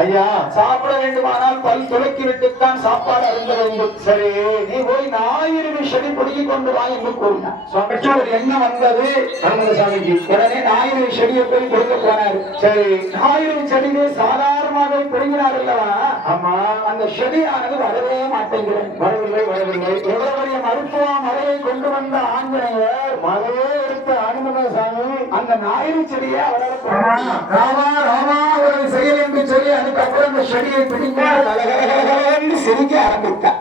ஐயா சாப்பிட வேண்டுமானால் பல் துளக்கி விட்டுத்தான் சாப்பாடு அருந்த வேண்டும். சரி நீ போய் ஞாயிறு செடி பிடுங்கி கொண்டு வா என்று கூறினார். சுவாமிக்கு ஒரு எண்ணம் வந்தது? அனுமதி சாமிக்கு உடனே ஞாயிறு செடியை போய் கொடுக்க போனார். சரி ஞாயிறு செடியை சாதாரணமாக பிடுங்கினார் அல்லவா? ஆமா அந்த செடியானது வரவே மாட்டேங்கிறது. வரவில்லை வரவில்லை. எவ்வளவு பெரிய மருத்துவ மலையை கொண்டு வந்த ஆஞ்சநேயர் மலையே எடுத்த அனுமதி சாமி அந்த ஞாயிறு செடியை அவரால் ராமா ராமா ஒரு செயல் அந்த செடியை பிடிக்க கலகலகலகலன்னு சிரிக்க ஆரம்பித்தார்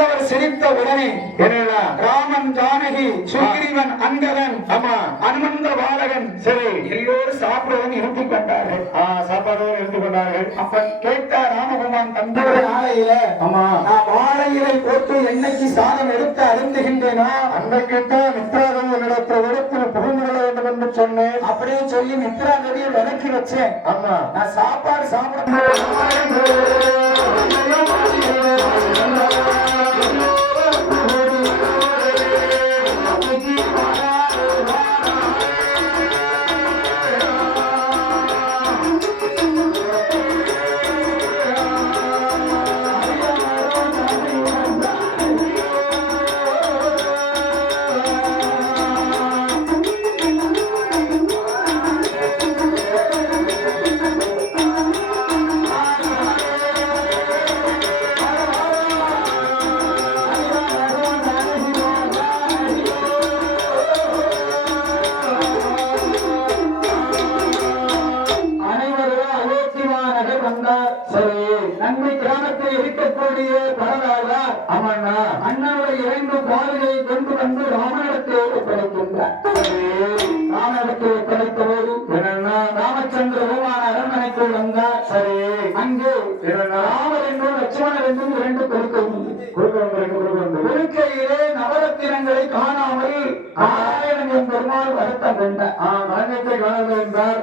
அவர் சிரித்த உடனே என்னடா? ராமன் ஜானகி சுக்ரீவன் அங்கதன் ஆமா. அனுமந்த பாலகன் சரி எல்லோரும் சாப்பிடவும் இருத்திக் கொண்டார்கள். ஆ சாப்பாடு எடுத்துக்கொண்டார்கள் அப்ப கேட்ட ராமகுமான் தந்த ஒரு நாளையில ஆமா. நான் வாழையிலை போட்டு என்னைக்கு சாதம் எடுத்து அருந்துகின்றேனோ? அன்றைக்கிட்ட மித்ராதம் என்னிடத்தில் இடத்தில் புகுந்து கொள்ள வேண்டும் என்று சொன்னேன் அப்படியே சொல்லி மித்ரா நதியை விலக்கி வச்சேன். ஆமா. நான் சாப்பாடு அனைவரும் இரண்டு பால்களை கொண்டு வந்து ராமனிடத்தை ஒப்படைக்கின்றார். ராமனிடத்தை ஒப்படைத்த போது ராமச்சந்திர பெருமான அரண்மனைக்குள் வந்தார். சரி. அங்கு ராமர் என்றும் லட்சுமணர் என்றும் இரண்டு கொடுக்க கொடுக்க வந்திருக்கு கொடுக்க வந்து கொடுக்கையிலே நவரத்தினங்களை காணாமல் நாராயணன் பெருமாள் வருத்தம் கொண்டார். நாணயத்தை காணவில்லை என்றார்.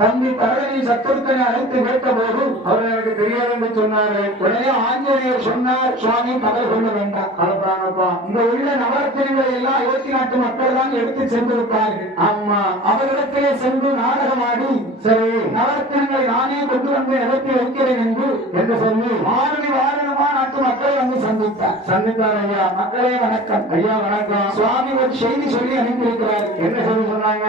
தம்பி பரதனை சத்துருக்கனை அழைத்து கேட்டபோது அவர் எனக்கு தெரியாது என்று சொன்னார்கள். உடனே ஆஞ்சநேயர் சொன்னார் சுவாமி பகல் கொள்ள வேண்டாம் கலப்பானப்பா இங்க உள்ள நவரத்தினங்களை எல்லாம் அயோத்தி நாட்டு மக்கள் தான் எடுத்து சென்றிருப்பார்கள். ஆமா அவரிடத்திலே சென்று நாடகமாடி சரி நவரத்தினங்களை நானே கொண்டு வந்து நிரப்பி வைக்கிறேன் என்று என்று சொல்லி மாறுதி வாரணமா நாட்டு மக்களை வந்து சந்தித்தார். சந்தித்தார் ஐயா. மக்களே வணக்கம். ஐயா வணக்கம். சுவாமி ஒரு செய்தி சொல்லி அனுப்பியிருக்கிறார். என்ன சொல்லி சொன்னாங்க?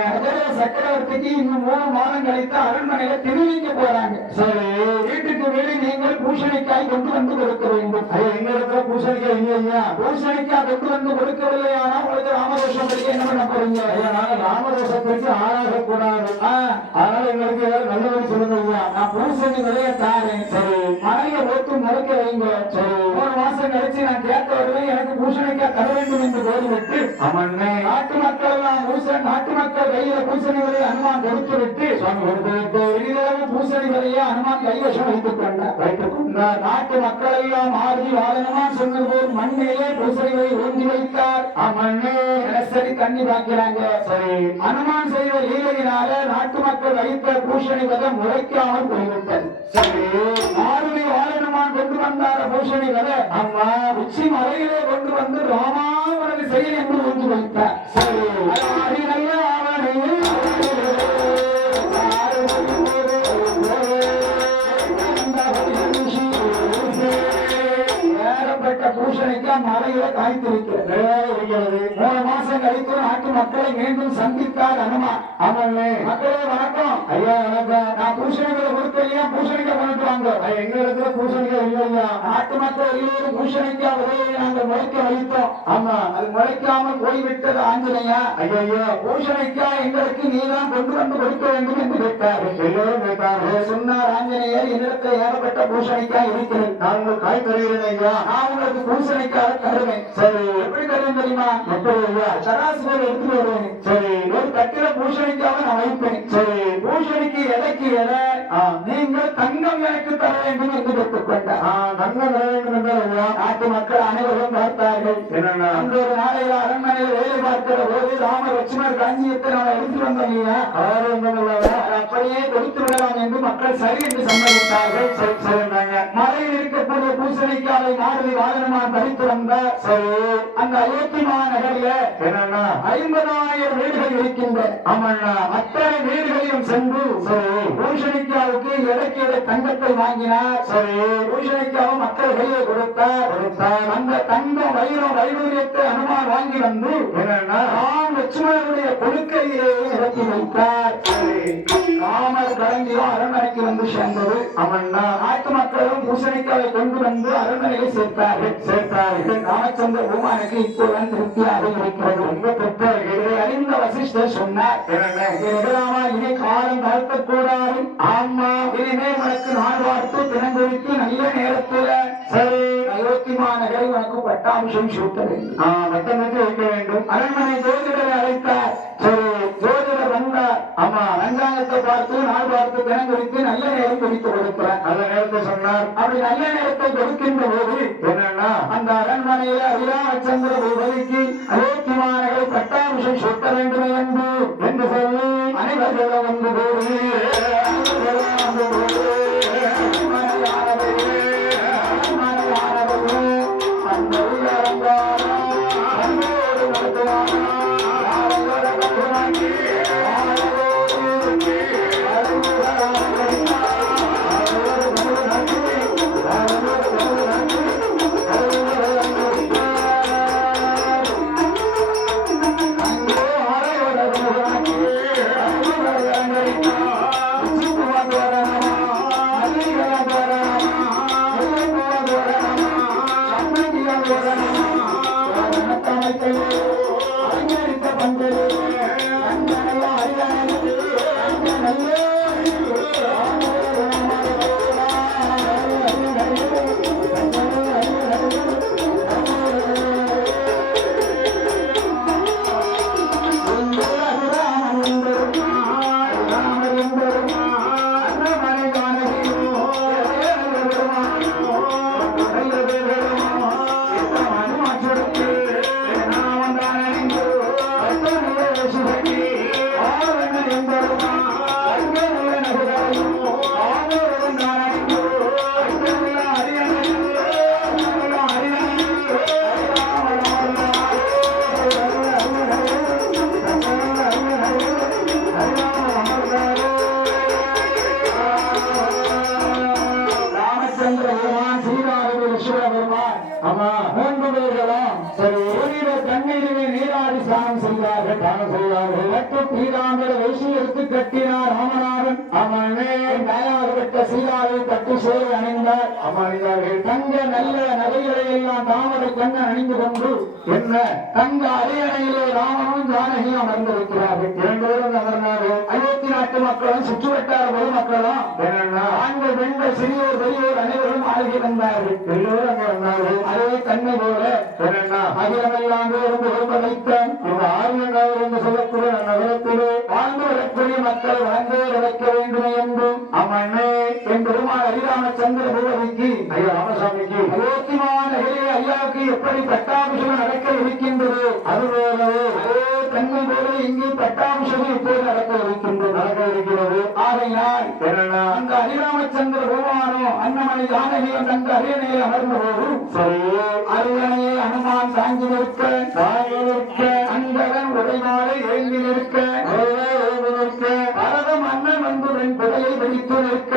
சக்கரவர்த்திக்கு இன்னும் மூணு மாதம் கழித்து அரண்மனையில திருவிழிக்க போறாங்க. சரி. வீட்டுக்கு வீடு நீங்கள் பூசணிக்காய் கொண்டு வந்து கொடுக்க வேண்டும். எங்க இடத்துல பூசணிக்காய் இல்லையா பூசணிக்காய் கொண்டு வந்து கொடுக்கவில்லையானா உங்களுக்கு ராமதோஷம் படிக்க என்ன பண்ண போறீங்க? ஐயா நாங்க ராமதோஷத்திற்கு ஆளாக கூடாது அதனால எங்களுக்கு ஏதாவது நல்ல வழி சொல்லுங்க ஐயா. நான் பூசணி விலைய தாரேன். சரி. மலையை ஓட்டு முளைக்க வைங்க. சரி. ஒரு மாசம் கழிச்சு நான் கேட்ட வருவேன் எனக்கு பூசணிக்காய் தர வேண்டும் என்று கோரிவிட்டு ஆமாண்ணே. நாட்டு மக்கள் எல்லாம் பூசணி நாட்டு மக்கள் கையில பூசணி விலையை அனுமான் கொடுத்து விட்டு சுவாமி கொடுத்து விட்டு. சிறிதளவு பூசணி விலையை அனுமான் கைவசம் வைத்துக் கொண்டார் வைத்துக் கொண்டார் நாட்டு மக்கள் எல்லாம் ஆதி வாழனமா சொன்னது போல் மண்ணிலே பூசணி விலை ஊன்றி வைத்தார் தினசரி தண்ணி பாக்கிறாங்க சரி. அனுமான் செய்த லீலையினால நாட்டு மக்கள் வைத்த பூஷணி விதை முளைக்காமல் போய்விட்டது. சரி. ஆறுதி வாழனுமான் கொண்டு வந்தார பூஷணி விதை. ஆமா. உச்சி மலையிலே கொண்டு வந்து ராமாவனது செயல் என்று ஊன்றி வைத்தார். மக்களை மீண்டும் சந்தித்தார் அனுமான் ஆமாண்ணே மக்களே வணக்கம். ஐயா வணக்கம். நான் பூசணிகளை கொடுக்கலையா பூசணிக்காய் கொண்டு வாங்க எங்க இடத்துல பூசணிக்காய் இல்லை ஐயா நாட்டு மக்கள் எல்லோரும் பூசணிக்காய் விதையை நாங்கள் முளைக்க வைத்தோம் ஆமா. அது முளைக்காமல் போய்விட்டது ஆஞ்சநேயா. ஐயா ஐயா. பூசணிக்காய் எங்களுக்கு நீதான் கொண்டு வந்து கொடுக்க வேண்டும் என்று கேட்டார். எல்லோரும் கேட்டார்கள் சொன்னார் ஆஞ்சநேயர் என்னிடத்தில் ஏகப்பட்ட பூசணிக்காய் இருக்கிறது. நான் உங்கள் காய் தருகிறேன் ஐயா. நான் உங்களுக்கு பூசணிக்காய் தருவேன். சரி. எப்படி தருவேன் தெரியுமா? எப்படி ஐயா? சராசரி எடுத்துட்டு வருவேன். சரி ஒரு கட்டில பூசணிக்காக நான் வைப்பேன். சரி பூசணிக்கு எதைக்கு எதை? ஆ. நீங்கள் தங்கம் எனக்கு தர வேண்டும் என்று பெற்றுக்கொண்டார் ஆ, தங்கம் தர வேண்டும் என்றால் ஐயா நாட்டு மக்கள் அனைவரும் பார்த்தார்கள். என்னன்னா? அந்த ஒரு நாளையில அரண்மனையில் வேலை பார்க்கிற போது ராம லட்சுமணர் காஞ்சியத்தை நான் எடுத்து வந்தீங்க? அப்படியே கொடுத்து விடலாம் என்று மக்கள் சரி என்று சம்மதித்தார்கள். சரி சரின்னாங்க மலையில் இருக்கக்கூடிய பூசணி பூசணிக்காலை வந்தார். சரி. அந்த அயோத்தி மாநகரில என்னண்ணா ஐம்பதாயிரம் வீடுகள் இருக்கின்ற அத்தனை வீடுகளையும் சென்று சரி. பூஷணிக்காவுக்கு எடைக்கு எடை தங்கத்தை வாங்கினார். சரி. பூஷணிக்காவும் மக்கள் கையை கொடுத்தார். கொடுத்தார். அந்த தங்கம் வைரம் வைடூரியத்தை அனுமான் வாங்கி வந்து ராம் லட்சுமணனுடைய கொழுக்கையிலே நிரப்பி வைத்தார். ராமர் கலங்கியும் அரண்மனைக்கு வந்து சேர்ந்தது. ஆமாண்ணா. நாட்டு மக்களும் பூசணிக்காவை கொண்டு வந்து அரண்மனையை சேர்த்தார்கள். சேர்த்தார்கள். ராமச்சந்திர பூமானுக்கு இப்போதான் திருப்தியாக இருக்கிறது. ரொம்ப திருப்தியா இருக்கு இதை அறிந்த வசிஷ்டர் சொன்னார். எதிராமா இனி காலம் தாழ்த்தக்கூடாது ஆமா. இனிமே உனக்கு நாள் பார்த்து தினங்குறித்து நல்ல நேரத்துல சரி. அயோத்தி மாநகரை உனக்கு பட்டாபிஷம் சூட்ட வேண்டும். வட்டமிட்டு வைக்க வேண்டும். அரண்மனை ஜோதிடரை அழைத்தார் சரி ஜோதிடர் வந்தார் ஆமா ரஞ்சாங்கத்தை பார்த்து நாள் பார்த்து தினங்குறித்து நல்ல நேரம் குறித்து கொடுக்கிறார். நல்ல நேரத்தை சொன்னார். அப்படி நல்ல நேரத்தை கொடுக்கின்ற போது என்னண்ணா அந்த அரண்மனையில அபிராமச்சந்திர பூபதிக்கு அயோத்தி மாநகரை பட்டாபிஷம் சூட்ட வேண்டும் என்று என்று சொல்லி அனைவர்களும் வந்து போது ராமச்சந்திர வட்டு பீதாம்பர எடுத்து கட்டினார். ராமநாதன் அவனே தாயாகப்பட்ட சீதாவை பட்டு சேவை அணிந்தார். அம்மாளிதார்கள் தங்க நல்ல நகைகளை எல்லாம் தாமரை கண்ணன் அணிந்து கொண்டு என்ன தங்க அரியணையிலே ராமனும் ஜானகியும் அமர்ந்திருக்கிறார்கள் இரண்டு பேரும் அமர்ந்தார்கள் அயோத்தி நாட்டு மக்களும் சுற்றுவட்டார பொதுமக்களும் என்னண்ணா ஆண்கள் பெண்கள் சிறியோர் பெரியோர் அனைவரும் ஆளுகை வந்தார்கள். எல்லோரும் அங்க வந்தார்கள். அதே தன்மை போல அகிலமெல்லாம் இருந்து விரும்ப வைத்த இந்த ஆரியங்காவல் என்று சொல்லக்கூடிய ஐயாவுக்கு எப்படி பட்டாபிஷேகம் நடக்க இருக்கின்றது? அதுபோலவே அதே தன்மை போல இங்கு பட்டாபிஷேகம் இப்போது நடக்க இருக்கின்றது. நடக்க இருக்கிறது. ஆகையினால் அந்த ஹரிராமச்சந்திர பகவானோ அன்னமணி ஜானகியும் தங்க அரியணையில் அமர்ந்த போது சரி. அரியணையை அனுமான் தாங்கி நிற்க தாங்கி நிற்க, அந்தகன் உடைமாலை ஏந்தி நிற்க நிற்க, பரத மன்னன் வந்து குடையை பிடித்து நிற்க.